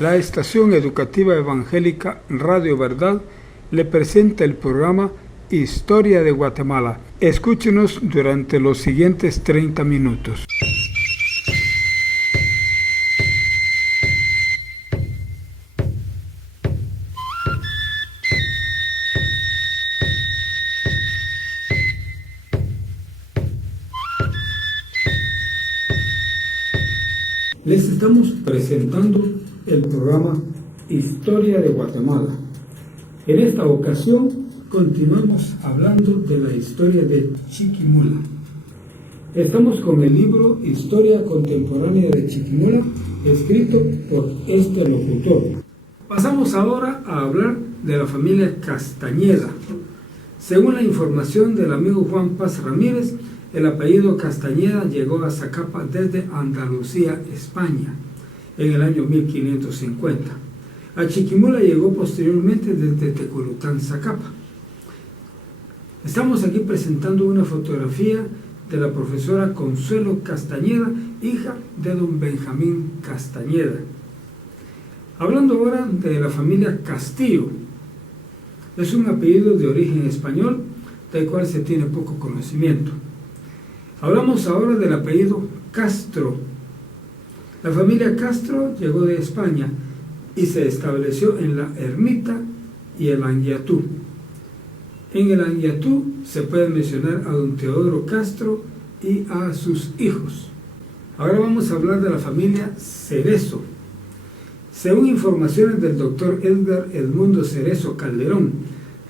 La estación educativa evangélica Radio Verdad le presenta el programa Historia de Guatemala. Escúchenos durante los siguientes 30 minutos. Les estamos presentando el programa Historia de Guatemala. En esta ocasión continuamos hablando de la historia de Chiquimula. Estamos con el libro Historia Contemporánea de Chiquimula, escrito por este locutor. Pasamos ahora a hablar de la familia Castañeda. Según la información del amigo Juan Paz Ramírez, el apellido Castañeda llegó a Zacapa desde Andalucía, España, en el año 1550. A Chiquimula llegó posteriormente desde Teculután, Zacapa. Estamos aquí presentando una fotografía de la profesora Consuelo Castañeda, hija de don Benjamín Castañeda. Hablando ahora de la familia Castillo. Es un apellido de origen español, del cual se tiene poco conocimiento. Hablamos ahora del apellido Castro. La familia Castro llegó de España y se estableció en la Ermita y el Anguiatú. En el Anguiatú se puede mencionar a don Teodoro Castro y a sus hijos. Ahora vamos a hablar de la familia Cerezo. Según informaciones del doctor Edgar Edmundo Cerezo Calderón,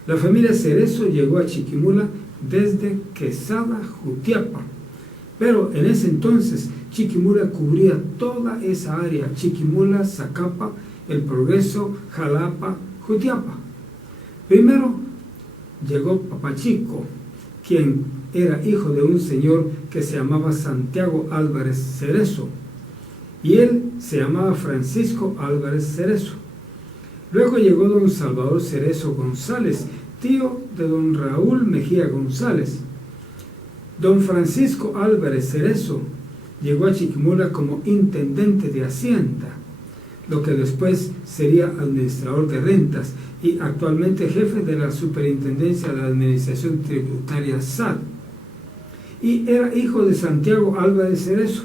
la familia Cerezo llegó a Chiquimula desde Quesada, Jutiapa. Pero en ese entonces Chiquimula cubría toda esa área: Chiquimula, Zacapa, El Progreso, Jalapa, Jutiapa. Primero llegó Papachico, quien era hijo de un señor que se llamaba Santiago Álvarez Cerezo, y él se llamaba Francisco Álvarez Cerezo. Luego llegó don Salvador Cerezo González, tío de don Raúl Mejía González. Don Francisco Álvarez Cerezo llegó a Chiquimula como intendente de Hacienda, lo que después sería administrador de rentas y actualmente jefe de la Superintendencia de la Administración Tributaria SAT. Y era hijo de Santiago Álvarez Cerezo.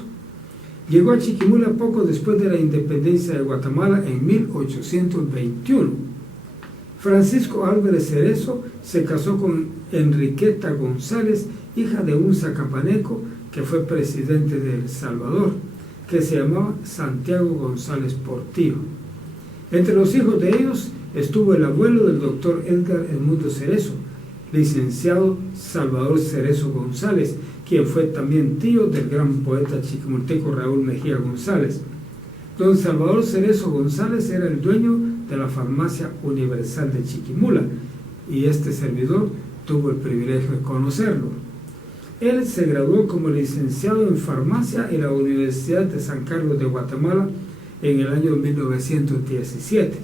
Llegó a Chiquimula poco después de la independencia de Guatemala en 1821. Francisco Álvarez Cerezo se casó con Enriqueta González, hija de un zacapaneco que fue presidente de El Salvador, que se llamaba Santiago González Portillo. Entre los hijos de ellos estuvo el abuelo del doctor Edgar Edmundo Cerezo, licenciado Salvador Cerezo González, quien fue también tío del gran poeta chiquimulteco Raúl Mejía González. Don Salvador Cerezo González era el dueño de la Farmacia Universal de Chiquimula, y este servidor tuvo el privilegio de conocerlo. Él se graduó como licenciado en farmacia en la Universidad de San Carlos de Guatemala en el año 1917.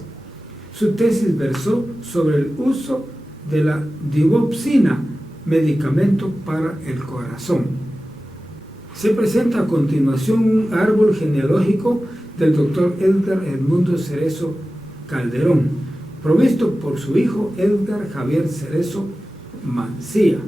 Su tesis versó sobre el uso de la digoxina, medicamento para el corazón. Se presenta a continuación un árbol genealógico del doctor Edgar Edmundo Cerezo Calderón, provisto por su hijo Edgar Javier Cerezo Mancía.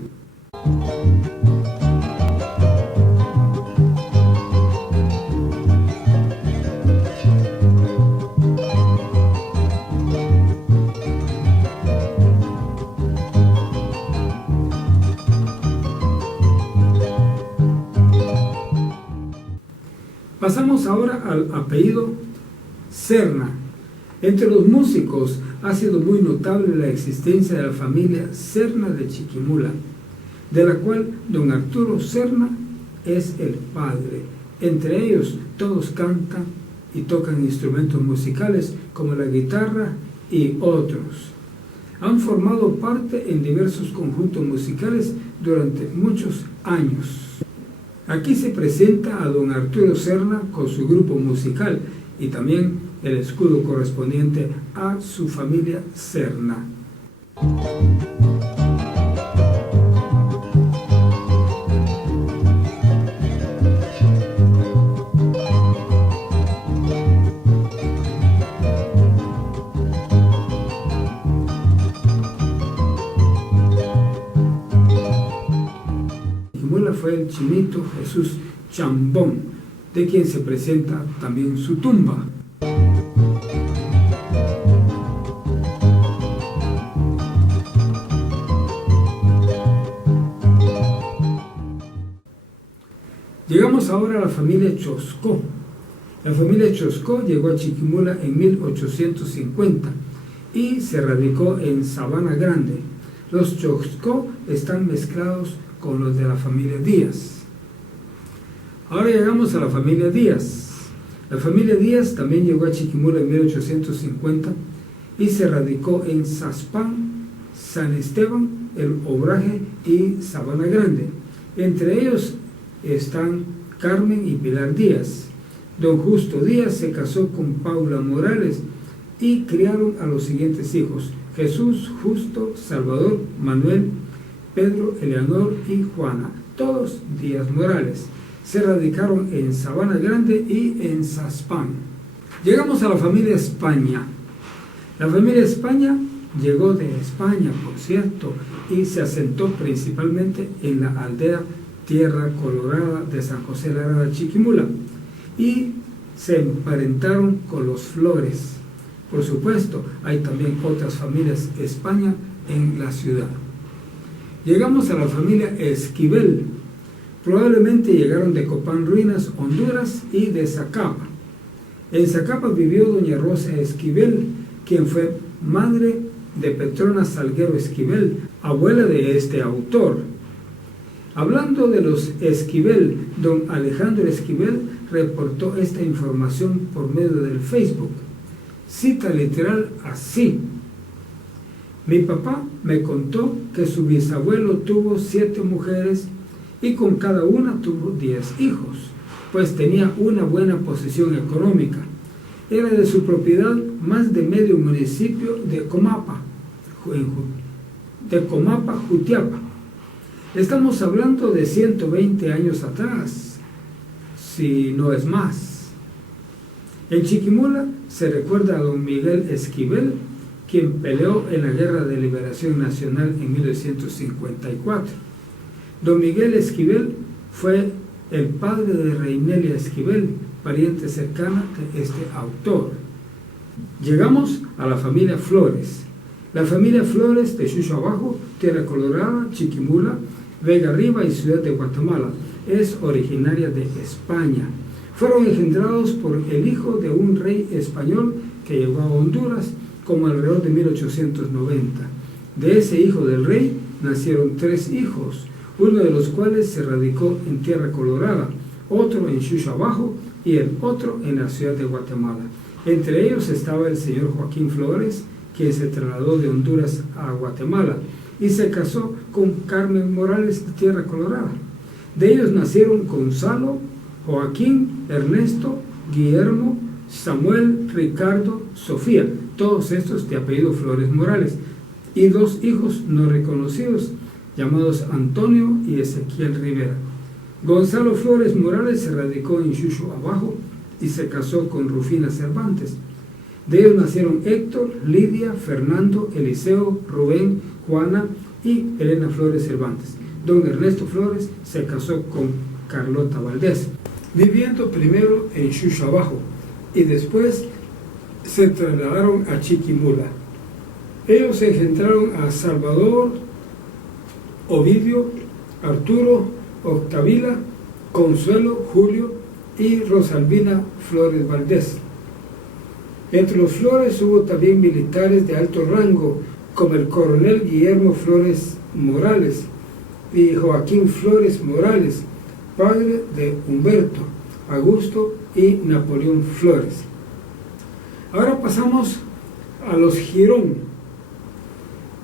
Pasamos ahora al apellido Serna. Entre los músicos ha sido muy notable la existencia de la familia Serna de Chiquimula, de la cual don Arturo Serna es el padre. Entre ellos todos cantan y tocan instrumentos musicales como la guitarra y otros. Han formado parte en diversos conjuntos musicales durante muchos años. Aquí se presenta a don Arturo Serna con su grupo musical y también el escudo correspondiente a su familia Serna. fue el chinito Jesús Chambón, de quien se presenta también su tumba. Llegamos ahora a la familia Choscó. La familia Choscó llegó a Chiquimula en 1850 y se radicó en Sabana Grande. Los Choscó están mezclados con los de la familia Díaz. Ahora llegamos a la familia Díaz. La familia Díaz también llegó a Chiquimula en 1850 y se radicó en Zaspán, San Esteban, El Obraje y Sabana Grande. Entre ellos están Carmen y Pilar Díaz. Don Justo Díaz se casó con Paula Morales y criaron a los siguientes hijos: Jesús, Justo, Salvador, Manuel, Pedro, Eleanor y Juana, todos Díaz Morales. Se radicaron en Sabana Grande y en Zaspán. Llegamos a la familia España. La familia España llegó de España, por cierto, y se asentó principalmente en la aldea Tierra Colorada de San José Larada, Chiquimula, y se emparentaron con los Flores. Por supuesto, hay también otras familias España en la ciudad. Llegamos a la familia Esquivel. Probablemente llegaron de Copán Ruinas, Honduras, y de Zacapa. En Zacapa vivió doña Rosa Esquivel, quien fue madre de Petrona Salguero Esquivel, abuela de este autor. Hablando de los Esquivel, don Alejandro Esquivel reportó esta información por medio del Facebook. Cita literal así: mi papá me contó que su bisabuelo tuvo 7 mujeres y con cada una tuvo 10 hijos, pues tenía una buena posición económica. Era de su propiedad más de medio municipio de Comapa, Jutiapa. Estamos hablando de 120 años atrás, si no es más. En Chiquimula se recuerda a don Miguel Esquivel, quien peleó en la Guerra de Liberación Nacional en 1954. Don Miguel Esquivel fue el padre de Reinelia Esquivel, pariente cercana de este autor. Llegamos a la familia Flores. La familia Flores de Chucho Abajo, Tierra Colorada, Chiquimula, Vega Arriba y Ciudad de Guatemala, es originaria de España. Fueron engendrados por el hijo de un rey español que llegó a Honduras como alrededor de 1890. De ese hijo del rey nacieron 3 hijos, uno de los cuales se radicó en Tierra Colorada, otro en Chucho Abajo y el otro en la ciudad de Guatemala. Entre ellos estaba el señor Joaquín Flores, quien se trasladó de Honduras a Guatemala y se casó con Carmen Morales de Tierra Colorada. De ellos nacieron Gonzalo, Joaquín, Ernesto, Guillermo, Samuel, Ricardo, Sofía, todos estos de apellido Flores Morales, y 2 hijos no reconocidos, llamados Antonio y Ezequiel Rivera. Gonzalo Flores Morales se radicó en Chucho Abajo y se casó con Rufina Cervantes. De ellos nacieron Héctor, Lidia, Fernando, Eliseo, Rubén, Juana y Elena Flores Cervantes. Don Ernesto Flores se casó con Carlota Valdés, viviendo primero en Chucho Abajo y después se trasladaron a Chiquimula. Ellos engendraron a Salvador, Ovidio, Arturo, Octavila, Consuelo, Julio y Rosalvina Flores Valdés. Entre los Flores hubo también militares de alto rango, como el coronel Guillermo Flores Morales y Joaquín Flores Morales, padre de Humberto, Augusto y Napoleón Flores. Ahora pasamos a los Girón.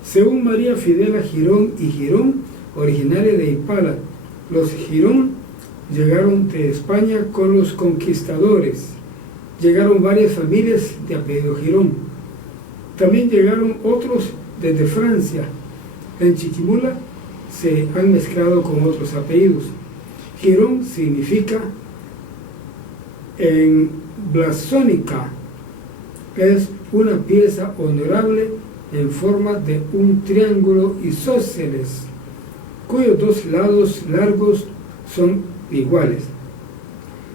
Según María Fidela Girón y Girón, originaria de Ipala, los Girón llegaron de España con los conquistadores. Llegaron varias familias de apellido Girón. También llegaron otros desde Francia. En Chiquimula se han mezclado con otros apellidos. Girón significa en blasónica, es una pieza honorable en forma de un triángulo isósceles, cuyos 2 lados largos son iguales.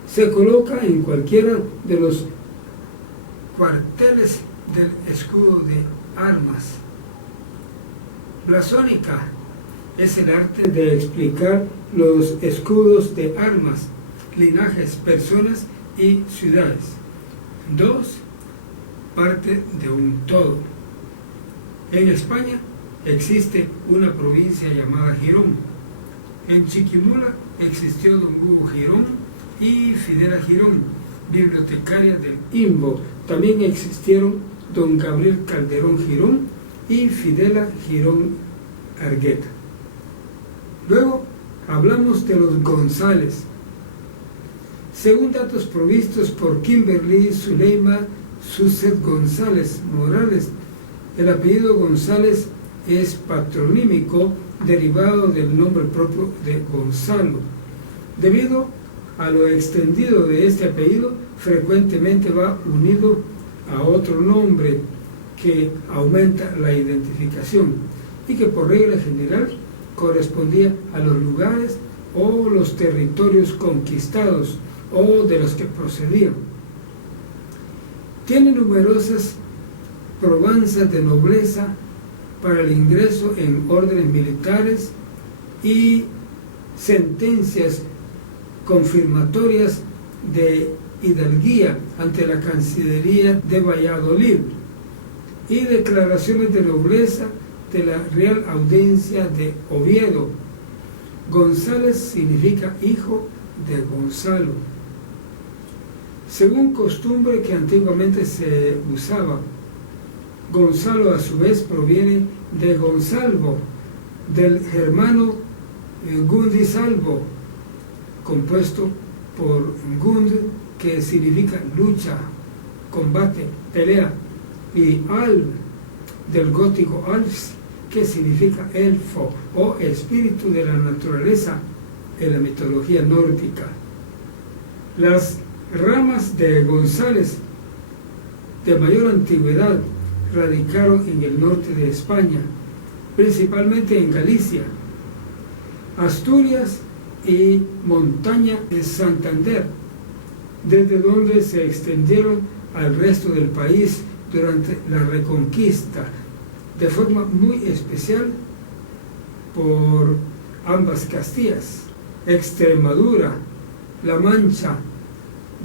Se coloca en cualquiera de los cuarteles del escudo de armas. Blasónica es el arte de explicar los escudos de armas, linajes, personas y ciudades. 2. Parte de un todo. En España existe una provincia llamada Girón. En Chiquimula existió don Hugo Girón y Fidela Girón, bibliotecaria del IMBO. También existieron don Gabriel Calderón Girón y Fidela Girón Argueta. Luego hablamos de los González. Según datos provistos por Kimberly Zuleima Suset González Morales, el apellido González es patronímico derivado del nombre propio de Gonzalo. Debido a lo extendido de este apellido, frecuentemente va unido a otro nombre que aumenta la identificación y que por regla general correspondía a los lugares o los territorios conquistados o de los que procedían. Tiene numerosas probanzas de nobleza para el ingreso en órdenes militares y sentencias confirmatorias de hidalguía ante la Cancillería de Valladolid y declaraciones de nobleza de la Real Audiencia de Oviedo. González significa hijo de Gonzalo. Según costumbre que antiguamente se usaba, Gonzalo a su vez proviene de Gonsalvo, del germano Gundisalvo, compuesto por Gund, que significa lucha, combate, pelea, y Alv, del gótico Alfs, que significa elfo o espíritu de la naturaleza en la mitología nórdica. Las ramas de González de mayor antigüedad radicaron en el norte de España, principalmente en Galicia, Asturias y montaña de Santander, desde donde se extendieron al resto del país durante la Reconquista, de forma muy especial por ambas Castillas, Extremadura, La Mancha,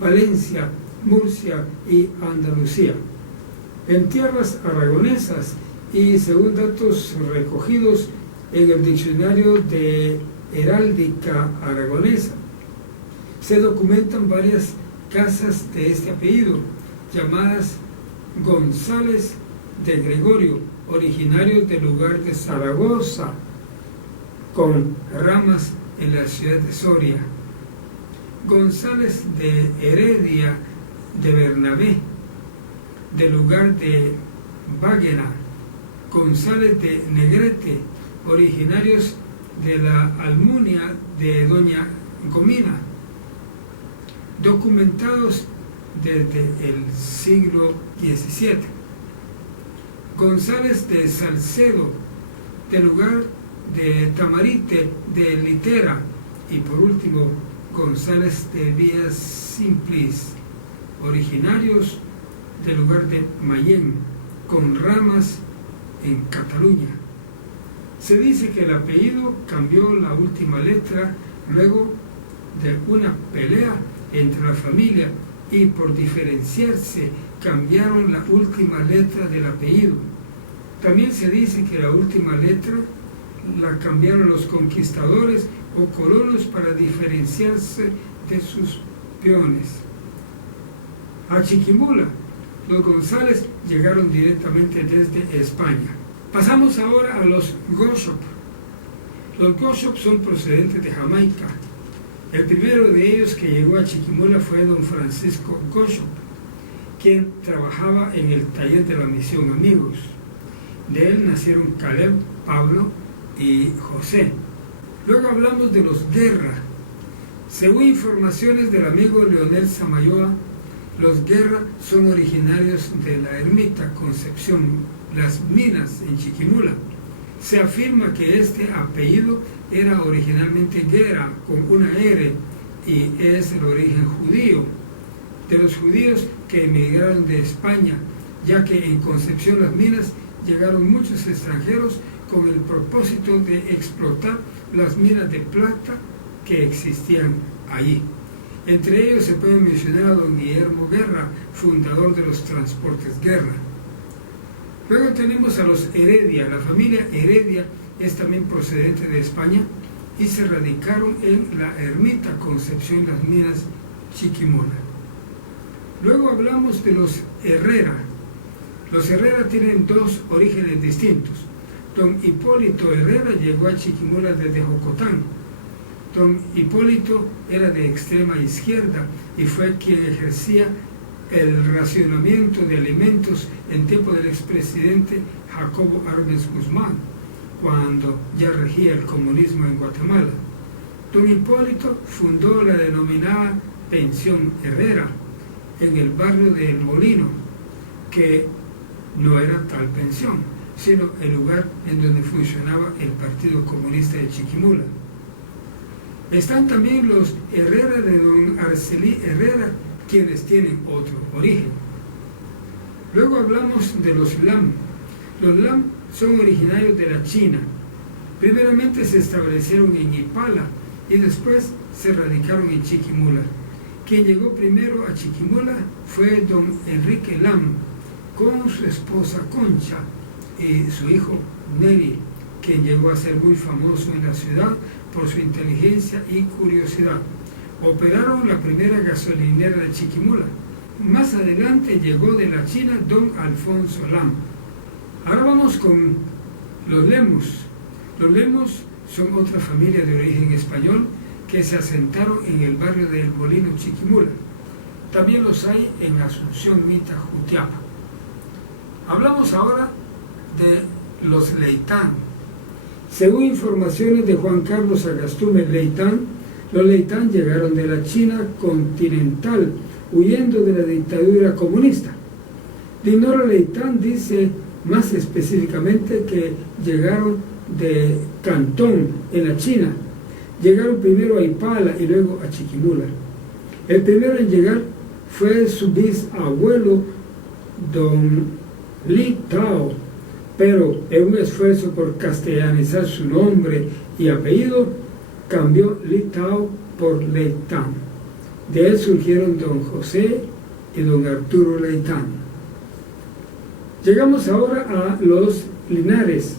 Valencia, Murcia y Andalucía. En tierras aragonesas y según datos recogidos en el diccionario de heráldica aragonesa, se documentan varias casas de este apellido, llamadas González de Gregorio, originarios del lugar de Zaragoza, con ramas en la ciudad de Soria. González de Heredia de Bernabé, del lugar de Báguena. González de Negrete, originarios de la Almunia de Doña Gomina, documentados desde el siglo XVII. González de Salcedo, del lugar de Tamarite de Litera, y por último González de Vías Simplis, originarios del lugar de Mayén, con ramas en Cataluña. Se dice que el apellido cambió la última letra luego de una pelea entre la familia y por diferenciarse cambiaron la última letra del apellido. También se dice que la última letra la cambiaron los conquistadores o colonos para diferenciarse de sus peones. A Chiquimula, los González llegaron directamente desde España. Pasamos ahora a los Goshop. Los Goshop son procedentes de Jamaica. El primero de ellos que llegó a Chiquimula fue don Francisco Goshop, quien trabajaba en el taller de la Misión Amigos. De él nacieron Caleb, Pablo y José. Luego hablamos de los Guerra. Según informaciones del amigo Leonel Samayoa, los Guerra son originarios de la ermita Concepción, Las Minas, en Chiquimula. Se afirma que este apellido era originalmente Guerra, con una R, y es el origen judío, de los judíos que emigraron de España, ya que en Concepción Las Minas llegaron muchos extranjeros con el propósito de explotar las minas de plata que existían allí. Entre ellos se puede mencionar a don Guillermo Guerra, fundador de los transportes Guerra. Luego tenemos a los Heredia. La familia Heredia es también procedente de España y se radicaron en la ermita Concepción Las Minas, Chiquimula. Luego hablamos de los Herrera. Los Herrera tienen dos orígenes distintos. Don Hipólito Herrera llegó a Chiquimula desde Jocotán. Don Hipólito era de extrema izquierda y fue quien ejercía el racionamiento de alimentos en tiempo del expresidente Jacobo Arbenz Guzmán, cuando ya regía el comunismo en Guatemala. Don Hipólito fundó la denominada Pensión Herrera en el barrio de El Molino, que no era tal pensión, sino el lugar en donde funcionaba el Partido Comunista de Chiquimula. Están también los Herrera de don Arcelí Herrera, quienes tienen otro origen. Luego hablamos de los Lam. Los Lam son originarios de la China. Primeramente se establecieron en Ipala y después se radicaron en Chiquimula. Quien llegó primero a Chiquimula fue don Enrique Lam, con su esposa Concha y su hijo Neri, quien llegó a ser muy famoso en la ciudad por su inteligencia y curiosidad. Operaron la primera gasolinera de Chiquimula. Más adelante llegó de la China don Alfonso Lam. Ahora vamos con los Lemos. Los Lemos son otra familia de origen español que se asentaron en el barrio de El Molino, Chiquimula. También los hay en Asunción, Mita, Jutiapa. Hablamos ahora de los Leitán. Según informaciones de Juan Carlos Agastume Leitán, los Leitán llegaron de la China continental, huyendo de la dictadura comunista. Dinoro Leitán dice más específicamente que llegaron de Cantón, en la China. Llegaron primero a Ipala y luego a Chiquimula. El primero en llegar fue su bisabuelo, don Li Tao, pero en un esfuerzo por castellanizar su nombre y apellido, cambió Li Tao por Leitán. De él surgieron don José y don Arturo Leitán. Llegamos ahora a los Linares.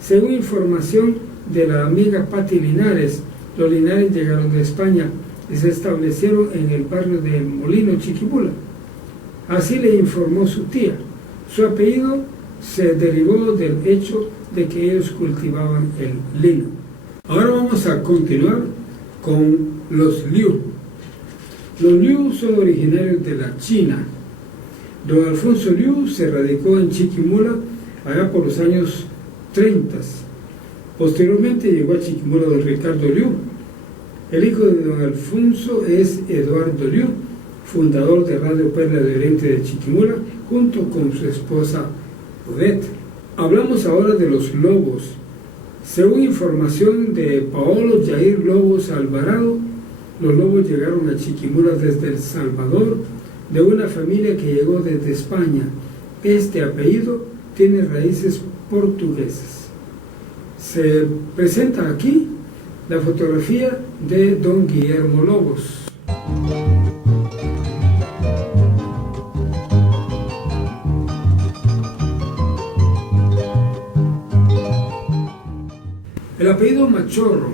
Según información de la amiga Patti Linares, los Linares llegaron de España y se establecieron en el barrio de El Molino, Chiquimula. Así le informó su tía. Su apellido se derivó del hecho de que ellos cultivaban el lino. Ahora vamos a continuar con los Liu. Los Liu son originarios de la China. Don Alfonso Liu se radicó en Chiquimula allá por los años 30. Posteriormente llegó a Chiquimula don Ricardo Liu. El hijo de don Alfonso es Eduardo Liu, fundador de Radio Perla de Oriente de Chiquimula, junto con su esposa Odette. Hablamos ahora de los Lobos. Según información de Paolo Jair Lobos Alvarado, los Lobos llegaron a Chiquimula desde El Salvador, de una familia que llegó desde España. Este apellido tiene raíces portuguesas. Se presenta aquí la fotografía de don Guillermo Lobos. El apellido Machorro.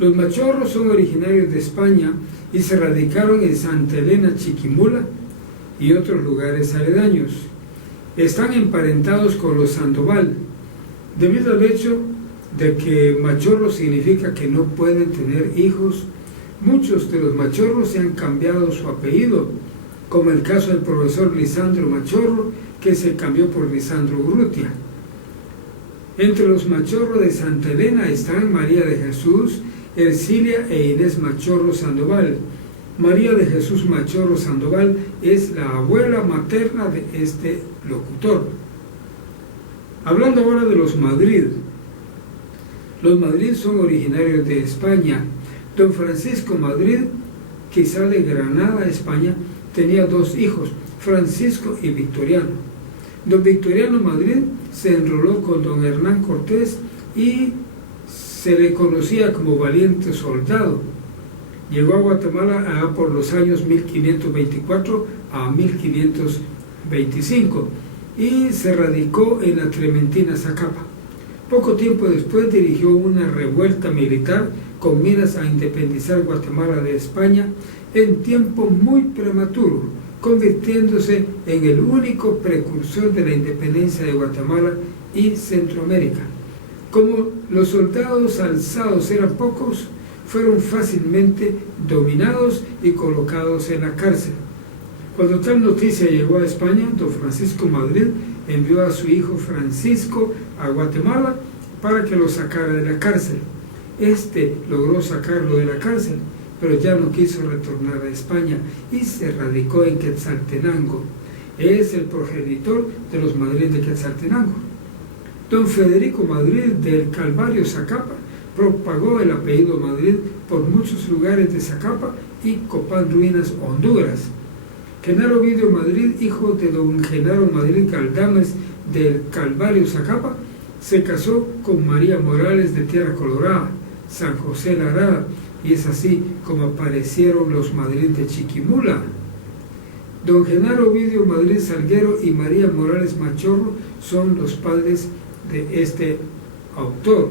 Los Machorros son originarios de España y se radicaron en Santa Elena, Chiquimula y otros lugares aledaños. Están emparentados con los Sandoval, debido al hecho de que Machorro significa que no pueden tener hijos. Muchos de los Machorros se han cambiado su apellido, como el caso del profesor Lisandro Machorro, que se cambió por Lisandro Urrutia. Entre los Machorros de Santa Elena están María de Jesús, Ercilia e Inés Machorro Sandoval. María de Jesús Machorro Sandoval es la abuela materna de este locutor. Hablando ahora de los Madrid. Los Madrid son originarios de España. Don Francisco Madrid, quizá de Granada, España, tenía dos hijos, Francisco y Victoriano. Don Victoriano Madrid se enroló con don Hernán Cortés y se le conocía como valiente soldado. Llegó a Guatemala por los años 1524 a 1525 y se radicó en la Trementina Zacapa. Poco tiempo después dirigió una revuelta militar con miras a independizar Guatemala de España en tiempo muy prematuro, convirtiéndose en el único precursor de la independencia de Guatemala y Centroamérica. Como los soldados alzados eran pocos, fueron fácilmente dominados y colocados en la cárcel. Cuando tal noticia llegó a España, don Francisco Madrid envió a su hijo Francisco a Guatemala para que lo sacara de la cárcel. Este logró sacarlo de la cárcel, pero ya no quiso retornar a España y se radicó en Quetzaltenango. Es el progenitor de los Madrid de Quetzaltenango. Don Federico Madrid del Calvario Zacapa propagó el apellido Madrid por muchos lugares de Zacapa y Copán Ruinas, Honduras. Genaro Ovidio Madrid, hijo de don Genaro Madrid Galdames del Calvario Zacapa, se casó con María Morales de Tierra Colorada, San José Larada, y es así como aparecieron los Madrid de Chiquimula. Don Genaro Ovidio Madrid Salguero y María Morales Machorro son los padres de este autor.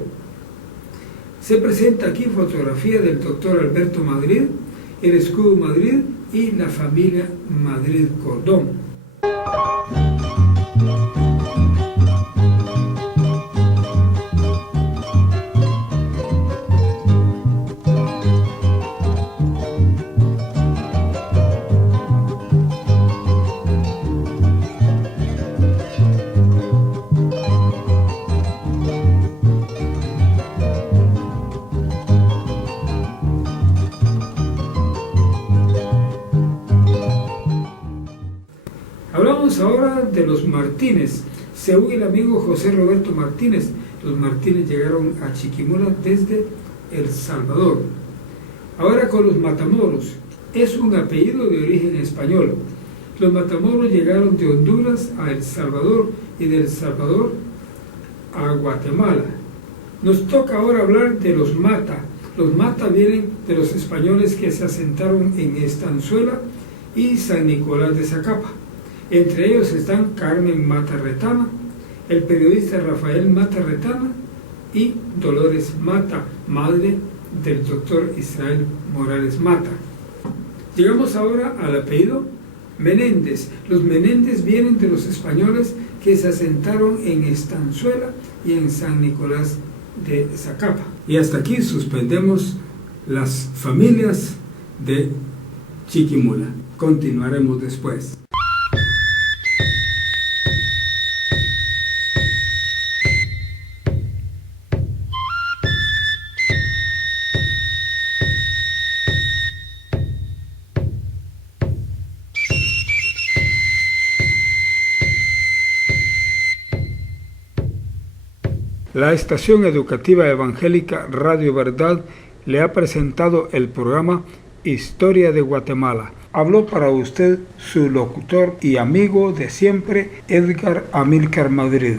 Se presenta aquí fotografía del doctor Alberto Madrid, el escudo Madrid y la familia Madrid Cordón. Ahora de los Martínez, según el amigo José Roberto Martínez. Los Martínez llegaron a Chiquimula desde El Salvador. Ahora con los Matamoros, es un apellido de origen español. Los Matamoros llegaron de Honduras a El Salvador y de El Salvador a Guatemala. Nos toca ahora hablar de los Mata. Los Mata vienen de los españoles que se asentaron en Estanzuela y San Nicolás de Zacapa. Entre ellos están Carmen Mata Retana, el periodista Rafael Mata Retana y Dolores Mata, madre del doctor Israel Morales Mata. Llegamos ahora al apellido Menéndez. Los Menéndez vienen de los españoles que se asentaron en Estanzuela y en San Nicolás de Zacapa. Y hasta aquí suspendemos las familias de Chiquimula. Continuaremos después. La estación educativa evangélica Radio Verdad le ha presentado el programa Historia de Guatemala. Habló para usted su locutor y amigo de siempre, Edgar Amílcar Madrid.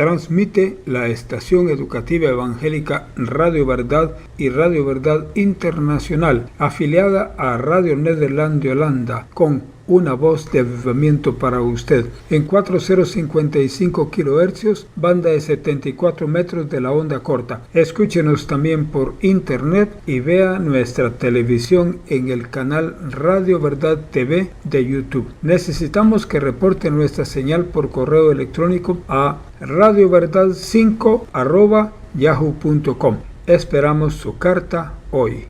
Transmite la estación educativa evangélica Radio Verdad y Radio Verdad Internacional, afiliada a Radio Nederland de Holanda, con una voz de avivamiento para usted. En 4055 kHz, banda de 74 metros de la onda corta. Escúchenos también por internet y vea nuestra televisión en el canal Radio Verdad TV de YouTube. Necesitamos que reporte nuestra señal por correo electrónico a radioverdad5@yahoo.com. Esperamos su carta hoy.